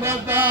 ಮಾತಾ